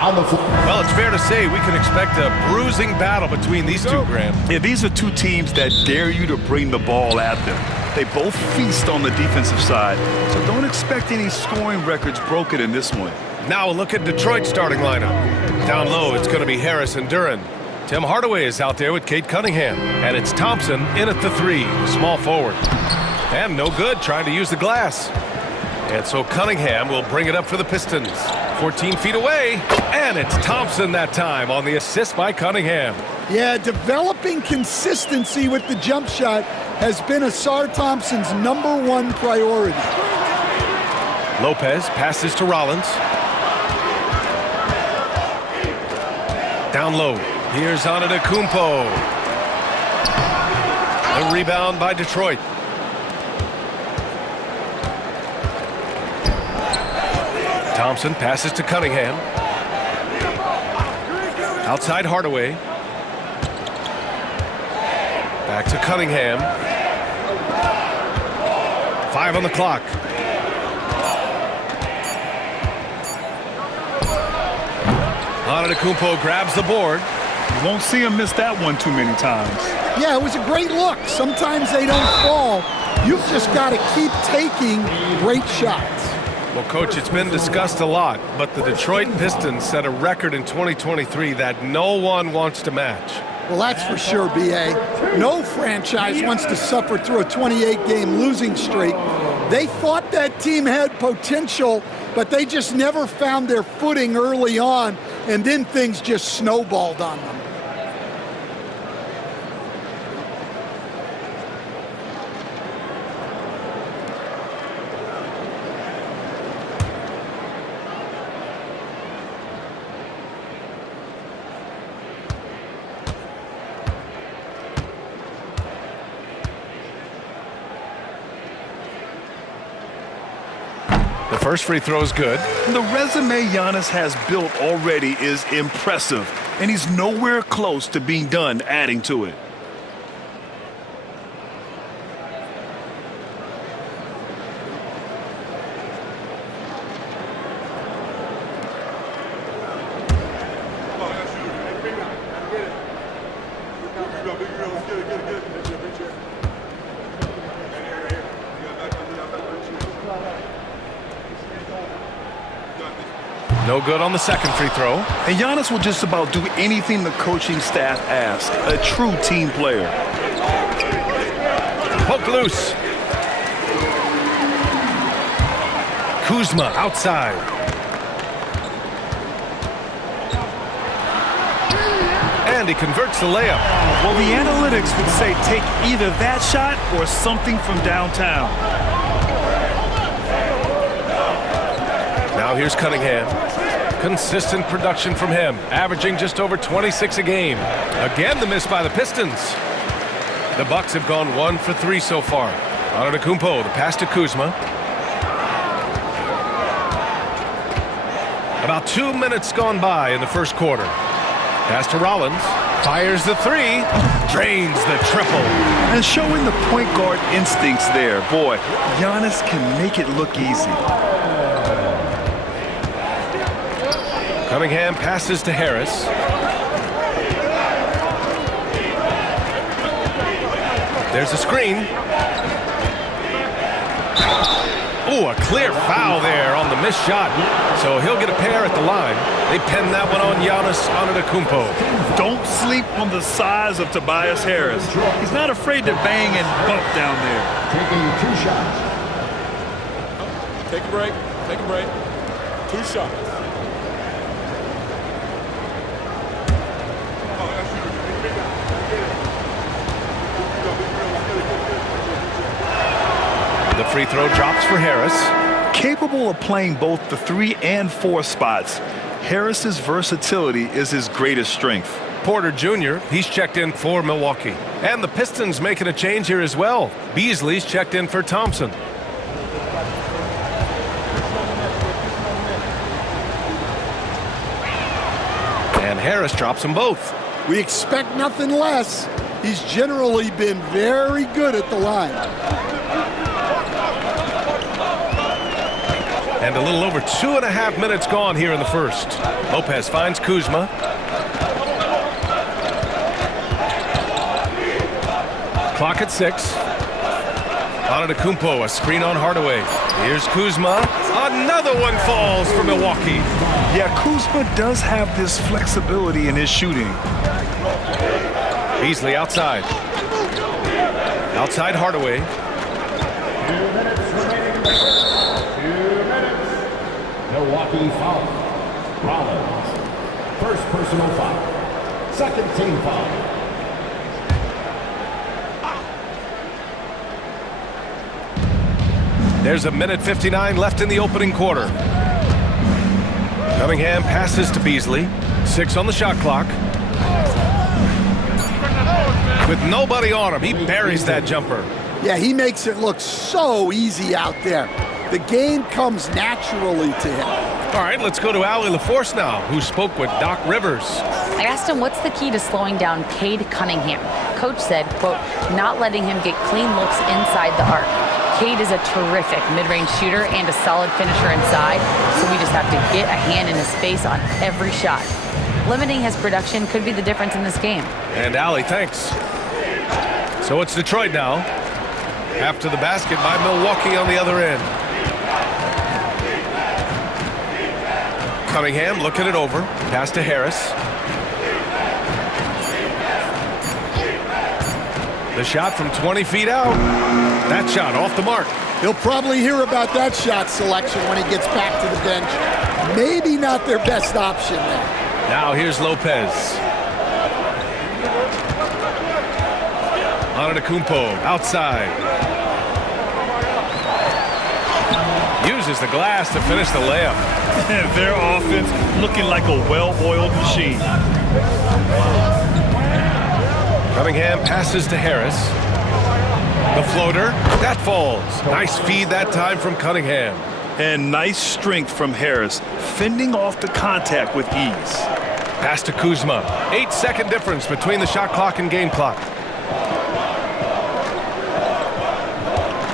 on the floor. Well, it's fair to say we can expect a bruising battle between these two, Graham. Yeah, these are two teams that dare you to bring the ball at them. They both feast on the defensive side, so don't expect any scoring records broken in this one. Now a look at Detroit's starting lineup. Down low, it's going to be Harris and Duren. Tim Hardaway is out there with Cade Cunningham. And it's Thompson in at the 3, small forward. And no good trying to use the glass. And so Cunningham will bring it up for the Pistons. 14 feet away, and it's Thompson that time on the assist by Cunningham. Yeah, developing consistency with the jump shot has been Asar Thompson's #1 priority. Lopez passes to Rollins. Down low, here's Antetokounmpo. The rebound by Detroit. Thompson passes to Cunningham. Outside Hardaway. Back to Cunningham. 5 on the clock. Antetokounmpo grabs the board. You won't see him miss that one too many times. Yeah, it was a great look. Sometimes they don't fall. You've just got to keep taking great shots. Well, Coach, it's been discussed a lot, but the Detroit Pistons set a record in 2023 that no one wants to match. Well, that's for sure, B.A. No franchise wants to suffer through a 28-game losing streak. They thought that team had potential, but they just never found their footing early on, and then things just snowballed on them. The first free throw is good. The resume Giannis has built already is impressive, and he's nowhere close to being done adding to it. No good on the second free throw. And Giannis will just about do anything the coaching staff asks. A true team player. Poke loose. Kuzma outside. And he converts the layup. Well, the analytics would say take either that shot or something from downtown. Now here's Cunningham. Consistent production from him, averaging just over 26 a game. Again, the miss by the Pistons. The Bucks have gone 1 for 3 so far. Antetokounmpo, the pass to Kuzma. About 2 minutes gone by in the first quarter. Pass to Rollins. Fires the 3. Drains the triple. And showing the point guard instincts there. Boy, Giannis can make it look easy. Cunningham passes to Harris. There's a screen. Ooh, a clear foul there on the missed shot. So he'll get a pair at the line. They pen that one on Giannis Antetokounmpo. Don't sleep on the size of Tobias Harris. He's not afraid to bang and bump down there. Taking 2 shots. Take a break. Take a break. 2 shots. The free throw drops for Harris. Capable of playing both the 3 and 4 spots, Harris's versatility is his greatest strength. Porter Jr., he's checked in for Milwaukee. And the Pistons making a change here as well. Beasley's checked in for Thompson. And Harris drops them both. We expect nothing less. He's generally been very good at the line. And a little over 2.5 minutes gone here in the first. Lopez finds Kuzma. Clock at 6. Antetokounmpo, a screen on Hardaway. Here's Kuzma. Another one falls for Milwaukee. Yeah, Kuzma does have this flexibility in his shooting. Beasley outside. Outside Hardaway. 2 minutes remaining. 2 minutes. Milwaukee foul. Rollins. First personal foul. Second team foul. There's a minute 59 left in the opening quarter. Cunningham passes to Beasley. 6 on the shot clock. With nobody on him, he buries that jumper. Yeah, he makes it look so easy out there. The game comes naturally to him. All right, let's go to Allie LaForce now, who spoke with Doc Rivers. I asked him what's the key to slowing down Cade Cunningham. Coach said, quote, not letting him get clean looks inside the arc. Cade is a terrific mid-range shooter and a solid finisher inside, so we just have to get a hand in his face on every shot. Limiting his production could be the difference in this game. And Allie, thanks. So it's Detroit now. After the basket by Milwaukee on the other end. Cunningham looking it over. Pass to Harris. The shot from 20 feet out. That shot off the mark. He'll probably hear about that shot selection when he gets back to the bench. Maybe not their best option there. Now here's Lopez. Antetokounmpo outside. Uses the glass to finish the layup. Their offense looking like a well-oiled machine. Cunningham passes to Harris. The floater, that falls. Nice feed that time from Cunningham. And nice strength from Harris, fending off the contact with ease. Pass to Kuzma. 8-second difference between the shot clock and game clock.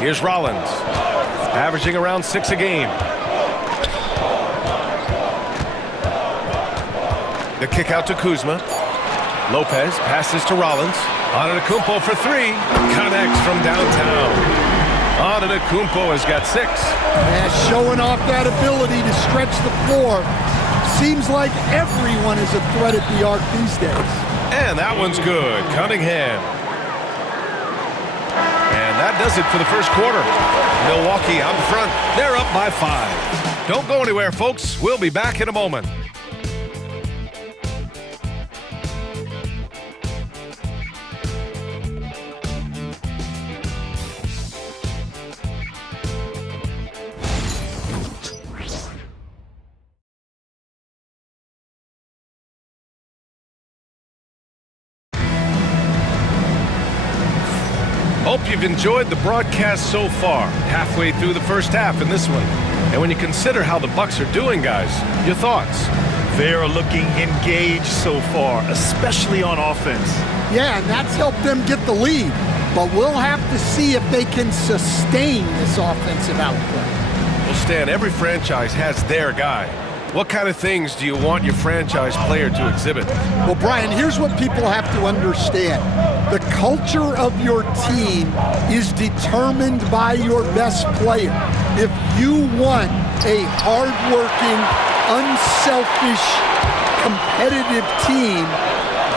Here's Rollins, averaging around 6 a game. The kick out to Kuzma. Lopez passes to Rollins. Antetokounmpo for 3. Connects from downtown. Antetokounmpo has got 6. Yeah, showing off that ability to stretch the floor. Seems like everyone is a threat at the arc these days. And that one's good. Cunningham. And that does it for the first quarter. Milwaukee out front. They're up by 5. Don't go anywhere, folks. We'll be back in a moment. Hope you've enjoyed the broadcast so far. Halfway through the first half in this one. And when you consider how the Bucks are doing, guys, your thoughts? They are looking engaged so far, especially on offense. Yeah, and that's helped them get the lead. But we'll have to see if they can sustain this offensive output. Well, Stan, every franchise has their guy. What kind of things do you want your franchise player to exhibit? Well, Brian, here's what people have to understand. The culture of your team is determined by your best player. If you want a hardworking, unselfish, competitive team,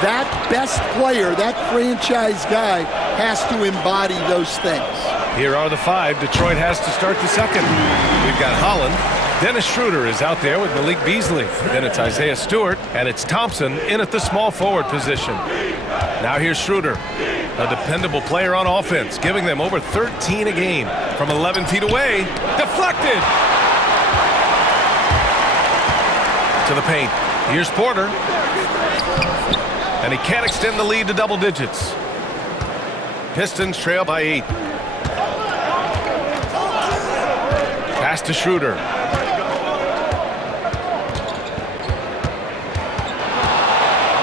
that best player, that franchise guy, has to embody those things. Here are the 5 Detroit has to start the second. We've got Holland. Dennis Schroeder is out there with Malik Beasley. Then it's Isaiah Stewart, and it's Thompson in at the small forward position. Now here's Schroeder, a dependable player on offense, giving them over 13 a game. From 11 feet away, deflected! To the paint. Here's Porter. And he can't extend the lead to double digits. Pistons trail by 8. Pass to Schroeder.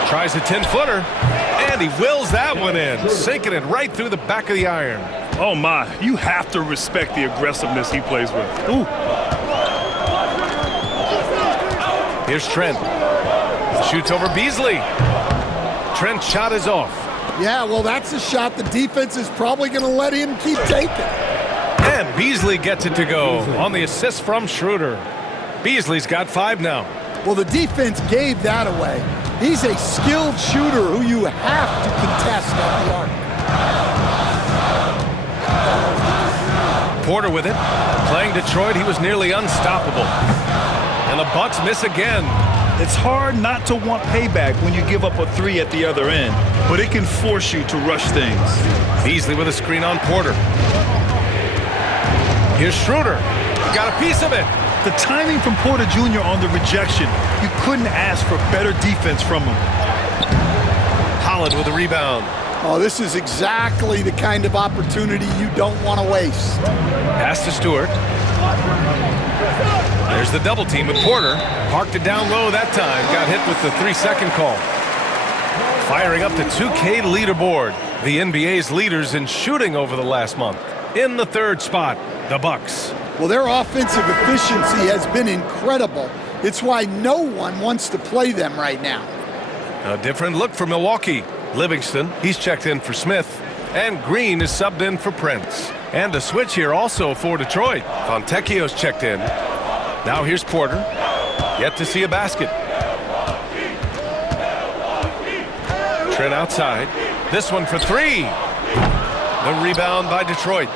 Tries a 10-footer, and he wills that one in, sinking it right through the back of the iron. Oh, my. You have to respect the aggressiveness he plays with. Ooh. Here's Trent. Shoots over Beasley. Trent's shot is off. Yeah, well, that's a shot the defense is probably going to let him keep taking. And Beasley gets it to go on the assist from Schroeder. Beasley's got 5 now. Well, the defense gave that away. He's a skilled shooter who you have to contest at the arc. Porter with it. Playing Detroit, he was nearly unstoppable. And the Bucks miss again. It's hard not to want payback when you give up a 3 at the other end, but it can force you to rush things. Beasley with a screen on Porter. Here's Schroeder. Got a piece of it. The timing from Porter Jr. on the rejection, you couldn't ask for better defense from him. Holland with a rebound. Oh, this is exactly the kind of opportunity you don't want to waste. Pass to Stewart. There's the double team with Porter. Parked it down low that time. Got hit with the 3-second call. Firing up the 2K leaderboard. The NBA's leaders in shooting over the last month. In the 3rd spot, the Bucks. Well, their offensive efficiency has been incredible. It's why no one wants to play them right now. A different look for Milwaukee. Livingston, he's checked in for Smith. And Green is subbed in for Prince. And a switch here also for Detroit. Fontecchio's checked in. Now here's Porter. Yet to see a basket. Trent outside. This one for 3. The rebound by Detroit.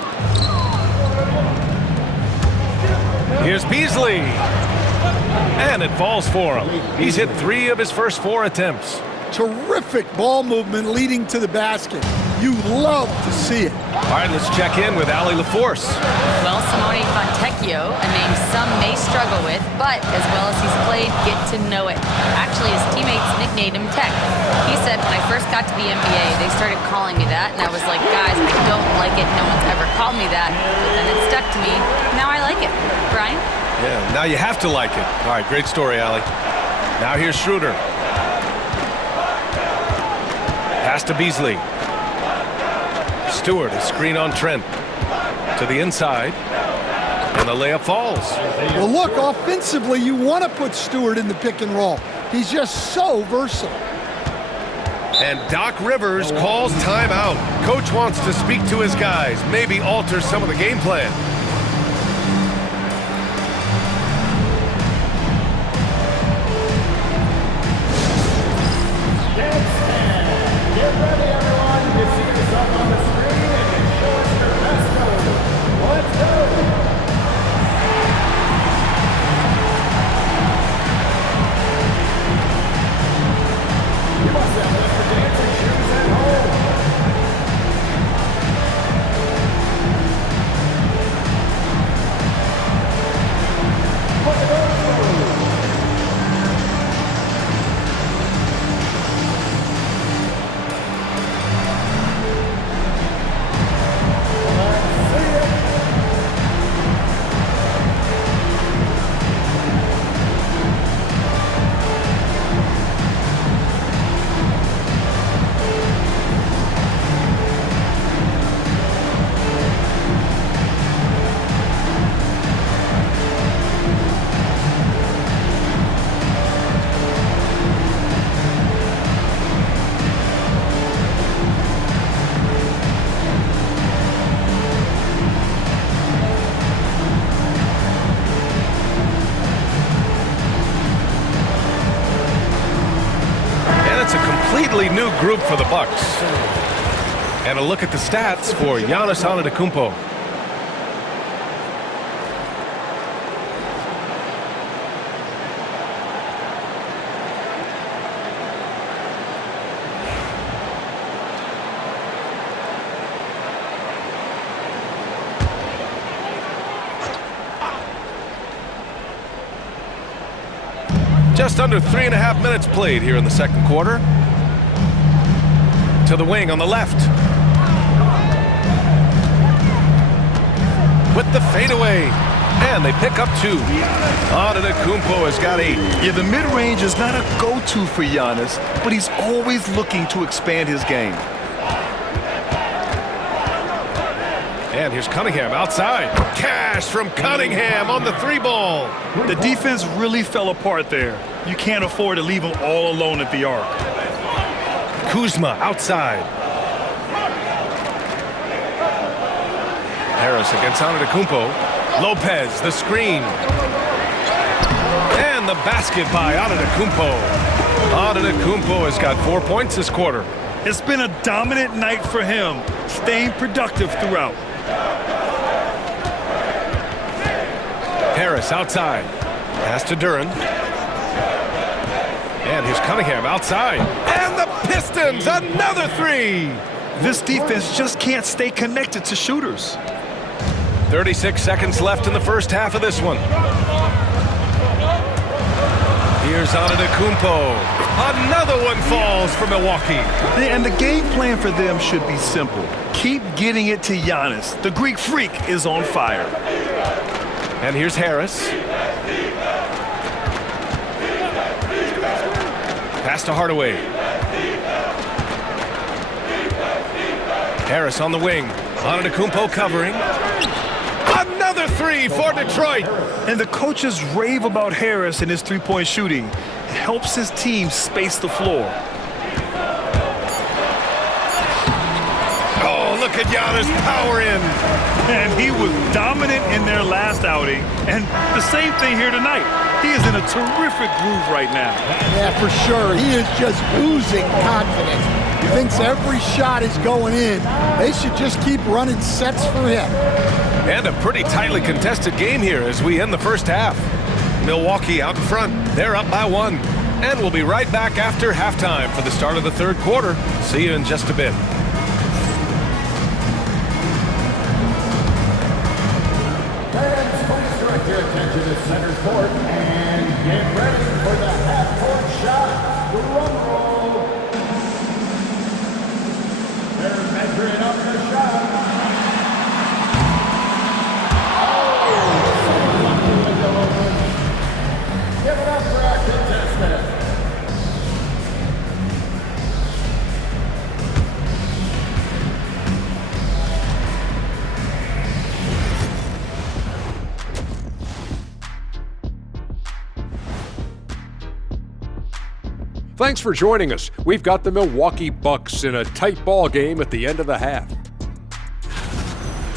Here's Beasley. And it falls for him. He's hit 3 of his first 4 attempts. Terrific ball movement leading to the basket. You love to see it. All right, let's check in with Allie LaForce. Well, Simone Fontecchio, a name some may struggle with, but as well as he's played, get to know it. Actually, his teammates nicknamed him Tech. He said, when I first got to the NBA, they started calling me that, and I was like, guys, I don't like it. No one's ever called me that. But then it stuck to me. Now I like it. Brian? Yeah, now you have to like it. All right, great story, Allie. Now here's Schroeder. Pass to Beasley. Stewart, a screen on Trent. To the inside. And the layup falls. Well, look, offensively, you want to put Stewart in the pick and roll. He's just so versatile. And Doc Rivers calls timeout. Coach wants to speak to his guys, maybe alter some of the game plan. Get ready, everyone, to see yourself on the screen and show us your best move. Let's go! You must have left your dancing shoes at home. Let's go! New group for the Bucks. And a look at the stats for Giannis Antetokounmpo. Just under 3.5 minutes played here in the second quarter. To the wing on the left. With the fadeaway. And they pick up 2. Antetokounmpo has got 8. Yeah, the mid-range is not a go-to for Giannis, but he's always looking to expand his game. And here's Cunningham outside. Cash from Cunningham on the 3-ball. The defense really fell apart there. You can't afford to leave them all alone at the arc. Kuzma outside. Harris against Antetokounmpo. Lopez, the screen. And the basket by Antetokounmpo. Antetokounmpo has got 4 points this quarter. It's been a dominant night for him, staying productive throughout. Harris outside. Pass to Duren. And here's Cunningham outside. And the Pistons, another 3. This defense just can't stay connected to shooters. 36 seconds left in the first half of this one. Here's Antetokounmpo. Another one falls for Milwaukee. And the game plan for them should be simple. Keep getting it to Giannis. The Greek freak is on fire. And here's Harris. Pass to Hardaway. Harris on the wing. Antetokounmpo covering. Another 3 for Detroit. And the coaches rave about Harris and his three-point shooting. It helps his team space the floor. Oh, look at Giannis power in. And he was dominant in their last outing. And the same thing here tonight. He is in a terrific groove right now. Yeah, for sure. He is just oozing confidence. He thinks every shot is going in. They should just keep running sets for him. And a pretty tightly contested game here as we end the first half. Milwaukee out in front. They're up by 1. And we'll be right back after halftime for the start of the third quarter. See you in just a bit. Fans, please direct your attention to center court and get ready for the half-court shot. Drum roll. They're measuring up the shot. Give it up for our contestant. Thanks for joining us. We've got the Milwaukee Bucks in a tight ball game at the end of the half.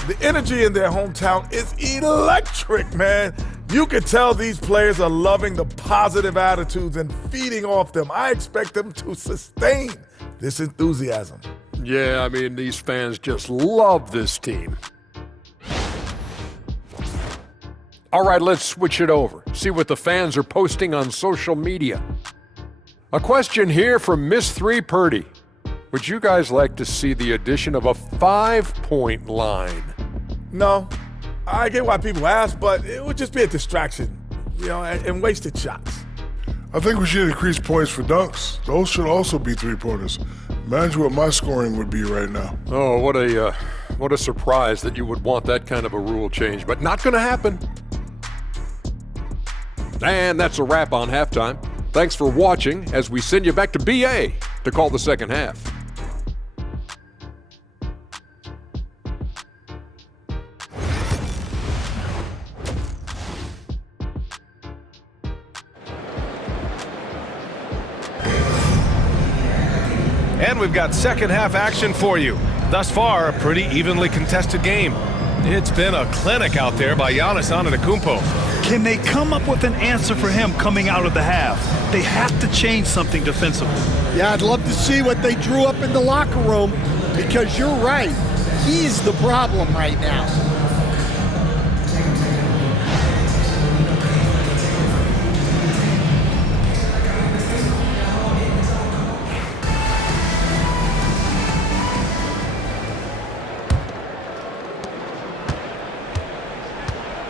The energy in their hometown is electric, man. You can tell these players are loving the positive attitudes and feeding off them. I expect them to sustain this enthusiasm. Yeah, I mean, these fans just love this team. All right, let's switch it over. See what the fans are posting on social media. A question here from Miss 3 Purdy. Would you guys like to see the addition of a 5-point line? No, I get why people ask, but it would just be a distraction, and wasted shots. I think we should increase points for dunks. Those should also be three-pointers. Imagine what my scoring would be right now. Oh, what a surprise that you would want that kind of a rule change, but not going to happen. And that's a wrap on halftime. Thanks for watching as we send you back to BA to call the second half. And we've got second half action for you. Thus far, a pretty evenly contested game. It's been a clinic out there by Giannis Antetokounmpo. Can they come up with an answer for him coming out of the half? They have to change something defensively. Yeah, I'd love to see what they drew up in the locker room, because you're right. He's the problem right now.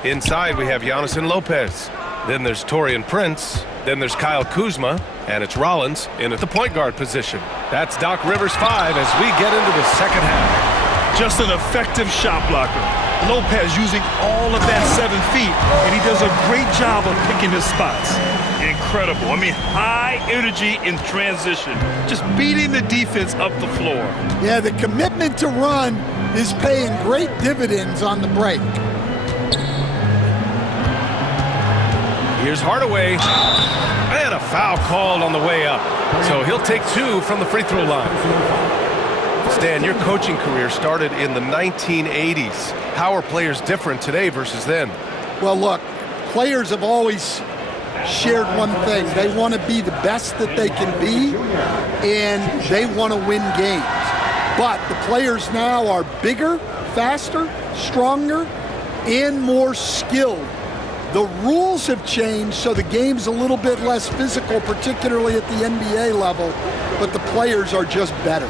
Inside, we have Giannis and Lopez. Then there's Taurean Prince. Then there's Kyle Kuzma. And it's Rollins in at the point guard position. That's Doc Rivers 5 as we get into the second half. Just an effective shot blocker. Lopez using all of that 7 feet, and he does a great job of picking his spots. Incredible. I mean, high energy in transition. Just beating the defense up the floor. Yeah, the commitment to run is paying great dividends on the break. Here's Hardaway. And a foul called on the way up. So he'll take 2 from the free throw line. Stan, your coaching career started in the 1980s. How are players different today versus then? Well, look, players have always shared one thing. They want to be the best that they can be, and they want to win games. But the players now are bigger, faster, stronger, and more skilled. The rules have changed, so the game's a little bit less physical, particularly at the NBA level, but the players are just better.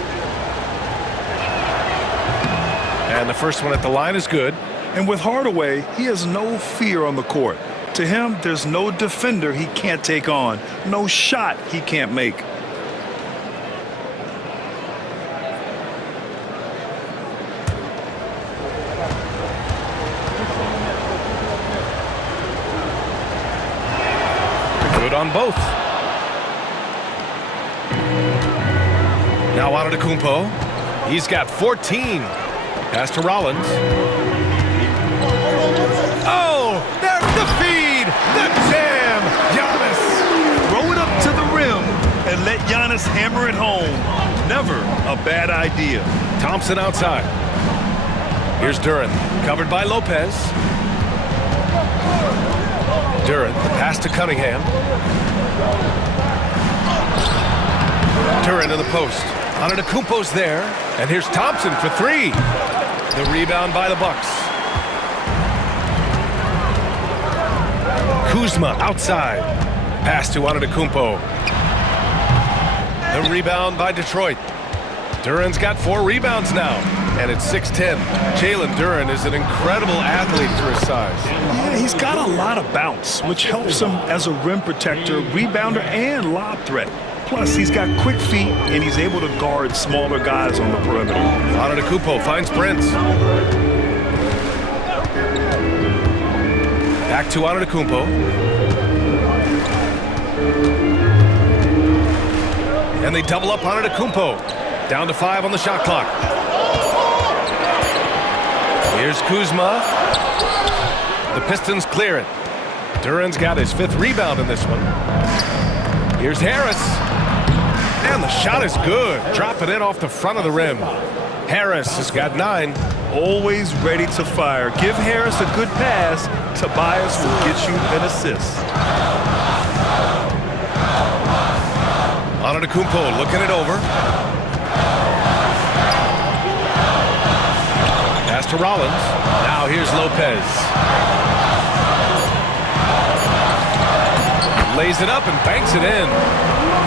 And the first one at the line is good. And with Hardaway, he has no fear on the court. To him, there's no defender he can't take on, no shot he can't make. Good on both. Now Antetokounmpo. He's got 14. Pass to Rollins. Oh, there's the feed, the jam. Giannis. Throw it up to the rim and let Giannis hammer it home. Never a bad idea. Thompson outside. Here's Duren, covered by Lopez. Duren, pass to Cunningham. Duren in the post. Antetokounmpo's there, and here's Thompson for 3. The rebound by the Bucks. Kuzma outside. Pass to Antetokounmpo. The rebound by Detroit. Duren's got 4 rebounds now, and it's 6-10. Jalen Duren is an incredible athlete for his size. Yeah, he's got a lot of bounce, which helps him as a rim protector, rebounder, and lob threat. Plus, he's got quick feet, and he's able to guard smaller guys on the perimeter. Antetokounmpo finds Prince. Back to Antetokounmpo. And they double up Antetokounmpo. Down to 5 on the shot clock. Here's Kuzma. The Pistons clear it. Duren's got his 5th rebound in this one. Here's Harris. And the shot is good. Dropping it off the front of the rim. Harris has got 9. Always ready to fire. Give Harris a good pass. Tobias will get you an assist. Antetokounmpo looking it over. Pass to Rollins. Now here's Lopez. Lays it up and banks it in.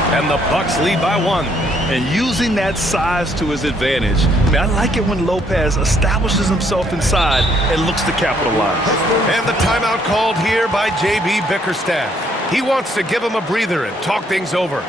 And the Bucks lead by 1. And using that size to his advantage. I mean, I like it when Lopez establishes himself inside and looks to capitalize. And the timeout called here by J.B. Bickerstaff. He wants to give him a breather and talk things over.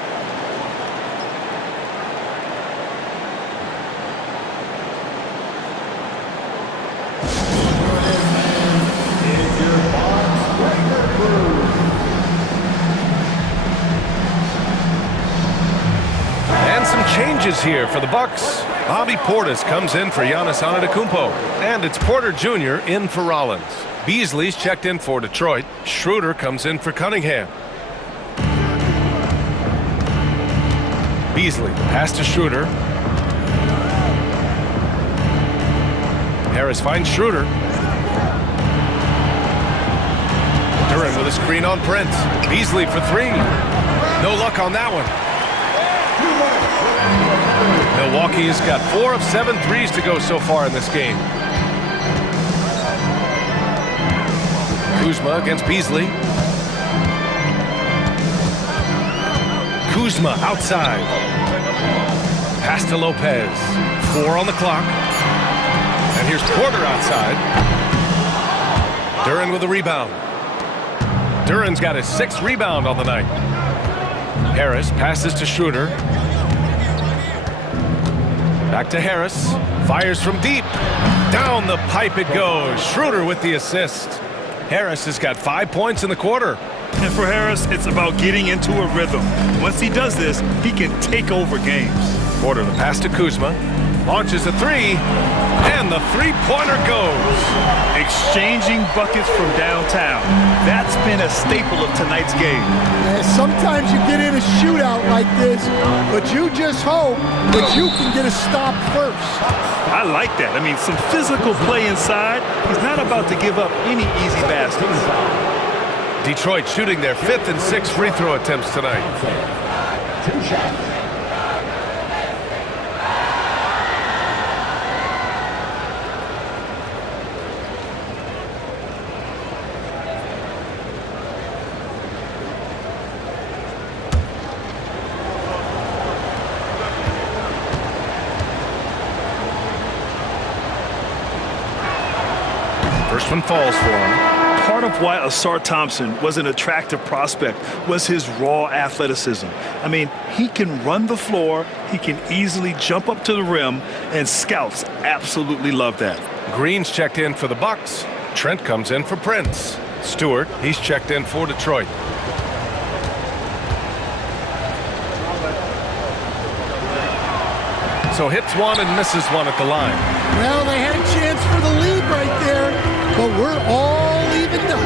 Changes here for the Bucks. Bobby Portis comes in for Giannis Antetokounmpo, and it's Porter Jr. in for Rollins. Beasley's checked in for Detroit. Schroeder comes in for Cunningham. Beasley, pass to Schroeder. Harris finds Schroeder. Duren with a screen on Prince. Beasley for 3. No luck on that one. Milwaukee has got 4 of 7 threes to go so far in this game. Kuzma against Beasley. Kuzma outside. Pass to Lopez. 4 on the clock. And here's Porter outside. Duren with a rebound. Duren's got his 6th rebound on the night. Harris passes to Schroeder. Back to Harris. Fires from deep. Down the pipe it goes. Schroeder with the assist. Harris has got 5 points in the quarter. And for Harris, it's about getting into a rhythm. Once he does this, he can take over games. Porter, the pass to Kuzma. launches a three, and the three-pointer goes. Exchanging buckets from downtown. That's been a staple of tonight's game. Yeah, sometimes you get in a shootout like this, but you just hope that you can get a stop first. I like that. I mean, some physical play inside. He's not about to give up any easy baskets. Detroit shooting their 5th and 6th free throw attempts tonight. 2 shots. First one falls for him. Part of why Asar Thompson was an attractive prospect was his raw athleticism. I mean, he can run the floor, he can easily jump up to the rim, and scouts absolutely love that. Green's checked in for the Bucks. Trent comes in for Prince. Stewart, he's checked in for Detroit. So hits one and misses one at the line. Well, they had a chance for the lead right there, but we're all evened up.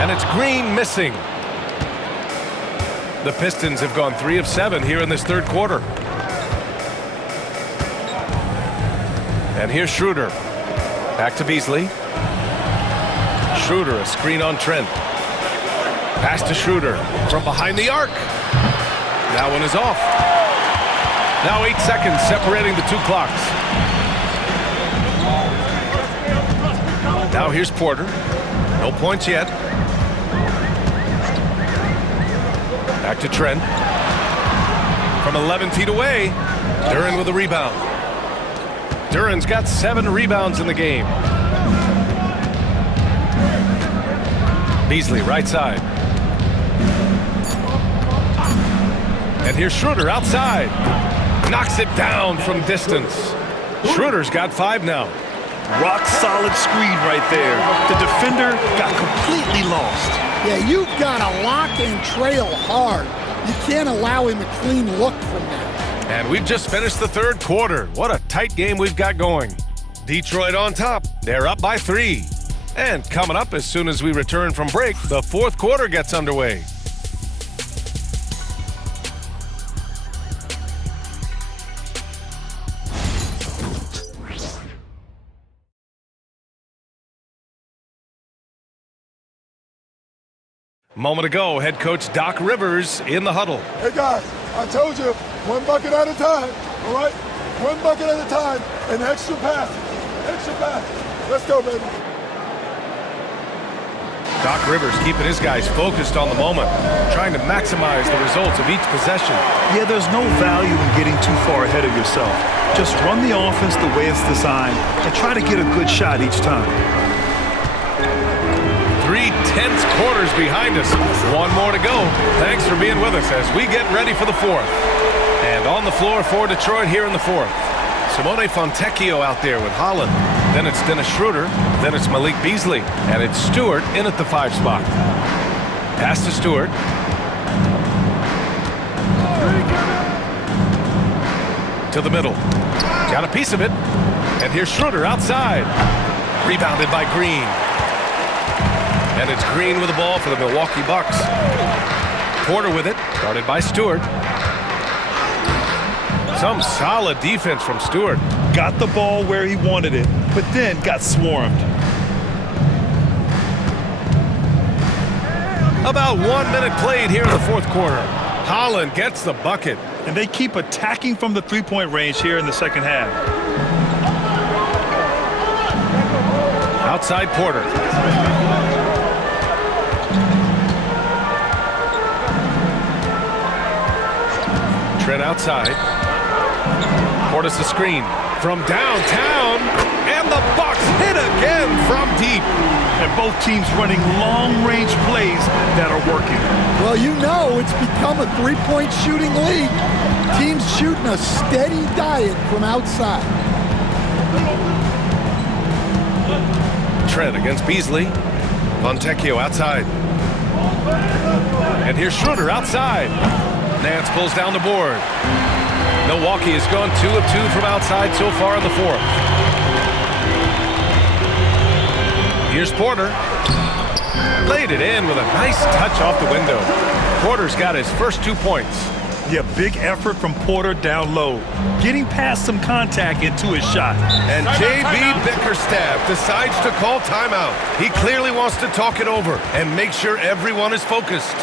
And it's Green missing. The Pistons have gone 3 of 7 here in this third quarter. And here's Schroeder. Back to Beasley. Schroeder, a screen on Trent. Pass to Schroeder from behind the arc. That one is off. Now 8 seconds separating the 2 clocks. Now here's Porter. No points yet. Back to Trent. From 11 feet away, Duren with a rebound. Duren's got 7 rebounds in the game. Beasley, right side. And here's Schroeder outside. Knocks it down from distance. Schroeder's got 5 now. Rock solid screen right there. The defender got completely lost. Yeah, you've got to lock and trail hard. You can't allow him a clean look from that. And we've just finished the third quarter. What a tight game we've got going. Detroit on top. They're up by 3. And coming up as soon as we return from break, the fourth quarter gets underway. Moment ago, head coach Doc Rivers in the huddle. Hey guys, I told you, 1 bucket at a time, all right? 1 bucket at a time, and extra passes. Let's go, baby. Doc Rivers keeping his guys focused on the moment, trying to maximize the results of each possession. Yeah, there's no value in getting too far ahead of yourself. Just run the offense the way it's designed and try to get a good shot each time. 3 tense quarters behind us. 1 more to go. Thanks for being with us as we get ready for the fourth. And on the floor for Detroit here in the fourth. Simone Fontecchio out there with Holland. Then it's Dennis Schroeder. Then it's Malik Beasley. And it's Stewart in at the 5 spot. Pass to Stewart. To the middle. Got a piece of it. And here's Schroeder outside. Rebounded by Green. And it's Green with the ball for the Milwaukee Bucks. Porter with it, guarded by Stewart. Some solid defense from Stewart. Got the ball where he wanted it, but then got swarmed. About 1 minute played here in the fourth quarter. Holland gets the bucket. And they keep attacking from the three-point range here in the second half. Outside Porter. Trent outside. Portis the screen from downtown, and the Bucks hit again from deep. And both teams running long-range plays that are working. Well, you know it's become a three-point shooting league. Teams shooting a steady diet from outside. Trent against Beasley. Fontecchio outside. And here's Schroeder outside. Nance pulls down the board. Milwaukee has gone 2 of 2 from outside so far in the fourth. Here's Porter. Laid it in with a nice touch off the window. Porter's got his first 2 points. Yeah, big effort from Porter down low, getting past some contact into his shot. And J.B. Bickerstaff decides to call timeout. He clearly wants to talk it over and make sure everyone is focused.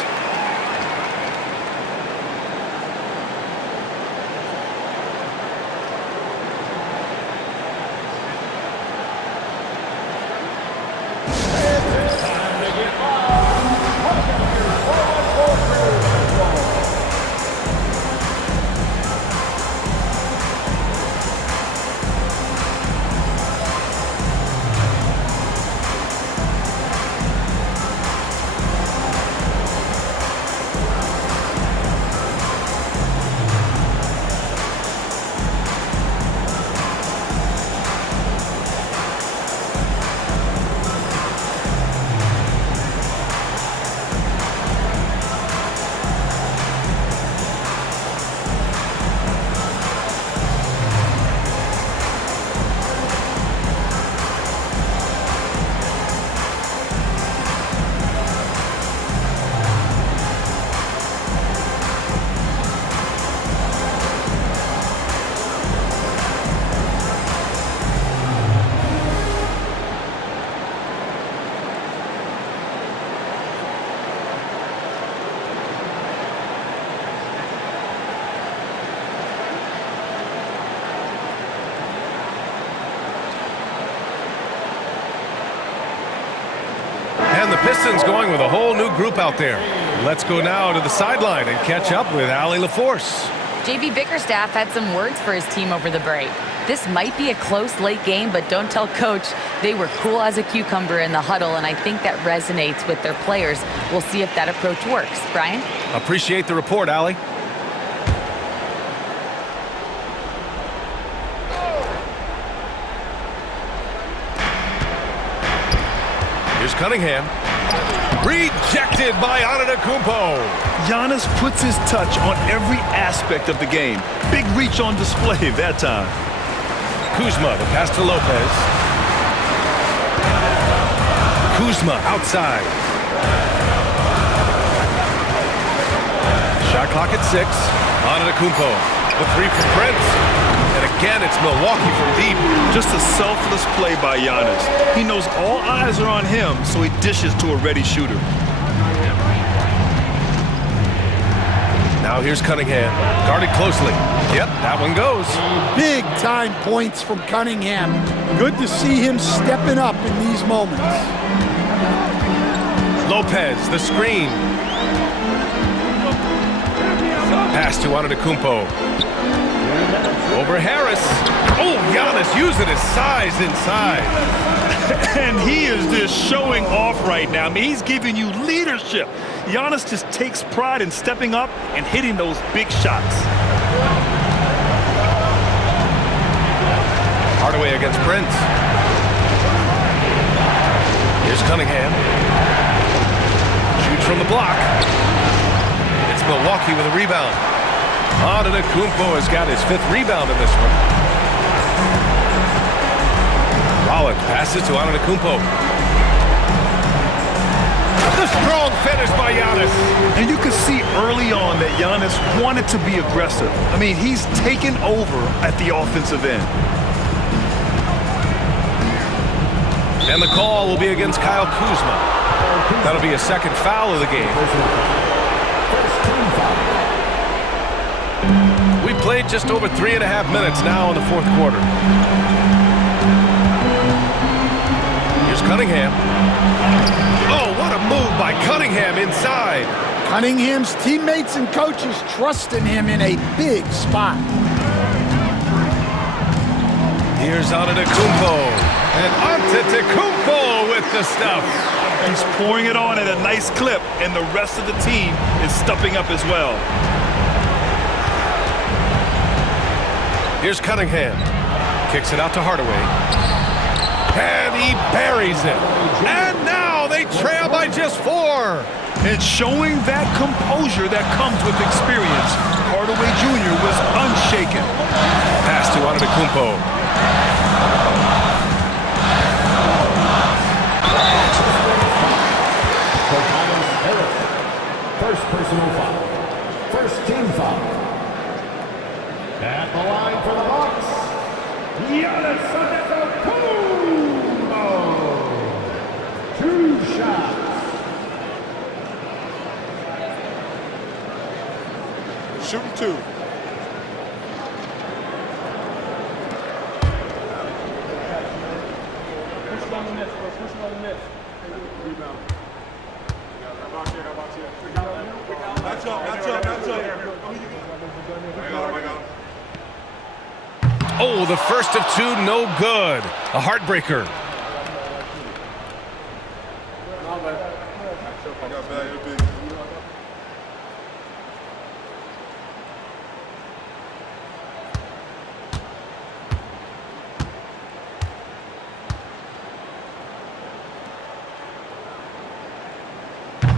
And the Pistons going with a whole new group out there. Let's go now to the sideline and catch up with Allie LaForce. J.B. Bickerstaff had some words for his team over the break. This might be a close late game, but don't tell Coach. They were cool as a cucumber in the huddle, and I think that resonates with their players. We'll see if that approach works. Brian? Appreciate the report, Allie. Here's Cunningham. Rejected by Antetokounmpo. Giannis puts his touch on every aspect of the game. Big reach on display that time. Kuzma, the pass to Lopez. Kuzma outside. Shot clock at 6. Antetokounmpo. The 3 for Prince. And again, it's Milwaukee from deep. Just a selfless play by Giannis. He knows all eyes are on him, so he dishes to a ready shooter. Now here's Cunningham. Guarded closely. Yep, that one goes. Big time points from Cunningham. Good to see him stepping up in these moments. Lopez, the screen. Pass to Antetokounmpo. Over Harris. Oh, Giannis using his size inside. And he is just showing off right now. I mean, he's giving you leadership. Giannis just takes pride in stepping up and hitting those big shots. Hardaway against Prince. Here's Cunningham. Shoots from the block. It's Milwaukee with a rebound. Antetokounmpo has got his 5th rebound in this one. Rollins passes to Antetokounmpo. The strong finish by Giannis. And you can see early on that Giannis wanted to be aggressive. I mean, he's taken over at the offensive end. And the call will be against Kyle Kuzma. That'll be a 2nd foul of the game. We played just over 3.5 minutes now in the 4th quarter. Here's Cunningham. Oh, what a move by Cunningham inside. Cunningham's teammates and coaches trusting him in a big spot. Here's Antetokounmpo. And Antetokounmpo with the stuff. He's pouring it on at a nice clip, and the rest of the team is stepping up as well. Here's Cunningham. Kicks it out to Hardaway. And he buries it. And now they trail by just 4. And showing that composure that comes with experience, Hardaway Jr. was unshaken. Pass to Antetokounmpo. First personal foul. First team foul. At the line for the Bucks, Giannis Antetokounmpo. 2 shots. Shooting 2. Oh, the first of 2, no good. A heartbreaker.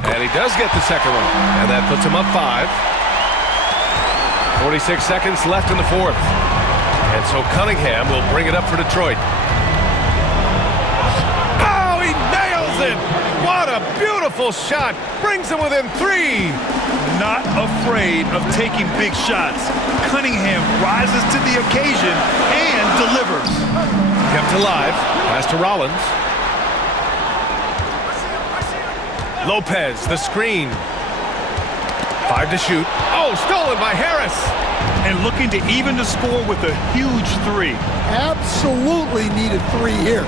And he does get the second one, and that puts him up 5. 46 seconds left in the fourth. And so Cunningham will bring it up for Detroit. Oh, he nails it! What a beautiful shot! Brings him within 3. Not afraid of taking big shots. Cunningham rises to the occasion and delivers. Kept alive. Pass to Rollins. Lopez, the screen. 5 to shoot. Oh, stolen by Harris. And looking to even the score with a huge 3. Absolutely needed 3 here.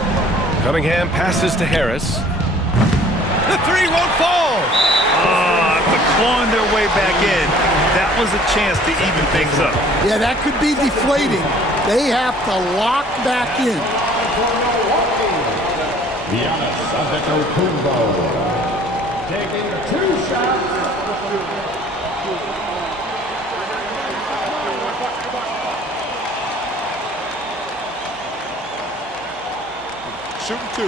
Cunningham passes to Harris. The 3 won't fall. But clawing their way back in, that was a chance to even things up. Yeah, that could be deflating. They have to lock back in. Giannis Antetokounmpo. Taking 2 shots. Shooting 2.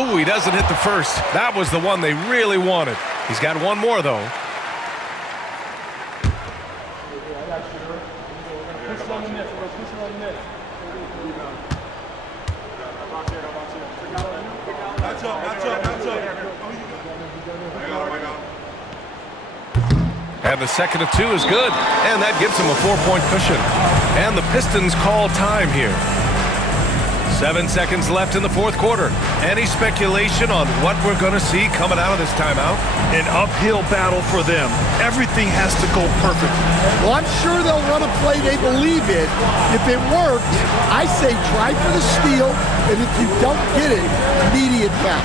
Ooh, he doesn't hit the first. That was the one they really wanted. He's got one more, though. And the second of 2 is good. And that gives him a 4-point cushion. And the Pistons call time here. 7 seconds left in the fourth quarter. Any speculation on what we're going to see coming out of this timeout? An uphill battle for them. Everything has to go perfect. Well, I'm sure they'll run a play they believe in. If it works, I say try for the steal, and if you don't get it, immediate foul.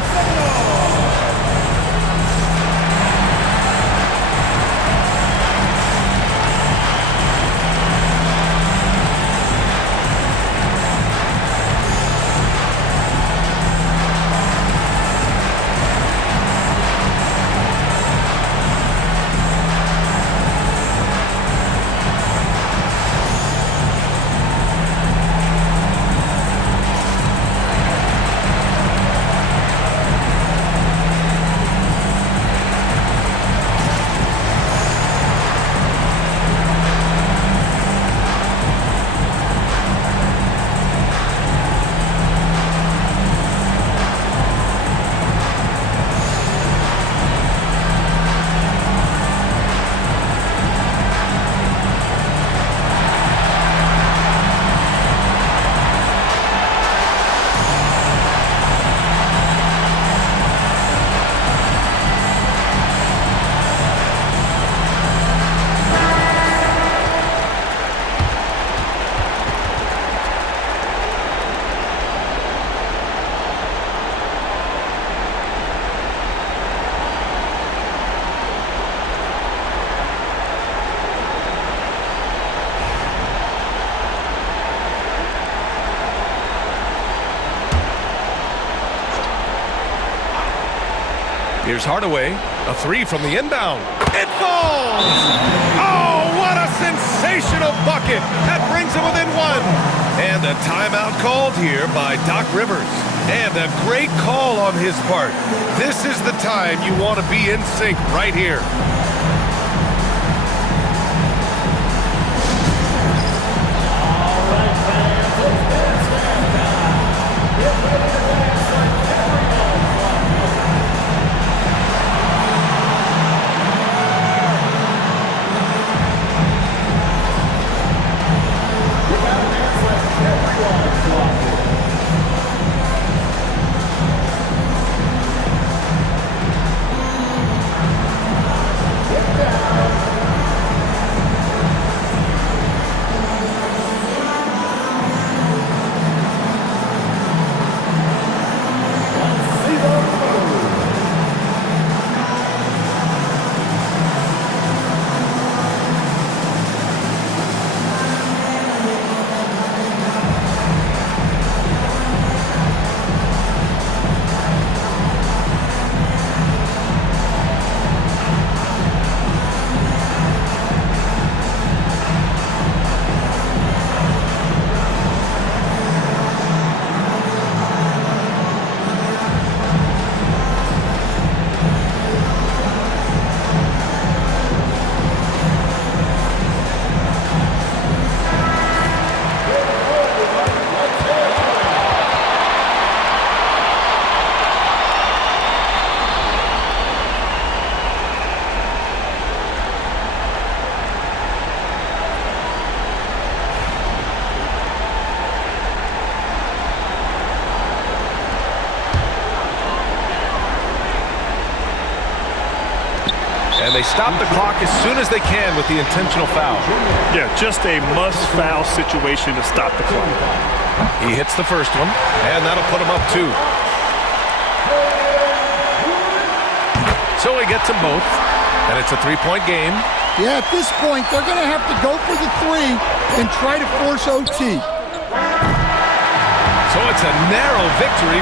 Here's Hardaway, a three from the inbound. It falls! Oh, what a sensational bucket! That brings him within one. And a timeout called here by Doc Rivers. And a great call on his part. This is the time you want to be in sync right here. And they stop the clock as soon as they can with the intentional foul. Yeah, just a must-foul situation to stop the clock. He hits the first one, and that'll put him up 2. So he gets them both, and it's a 3-point game. Yeah, at this point, they're going to have to go for the 3 and try to force OT. So it's a narrow victory.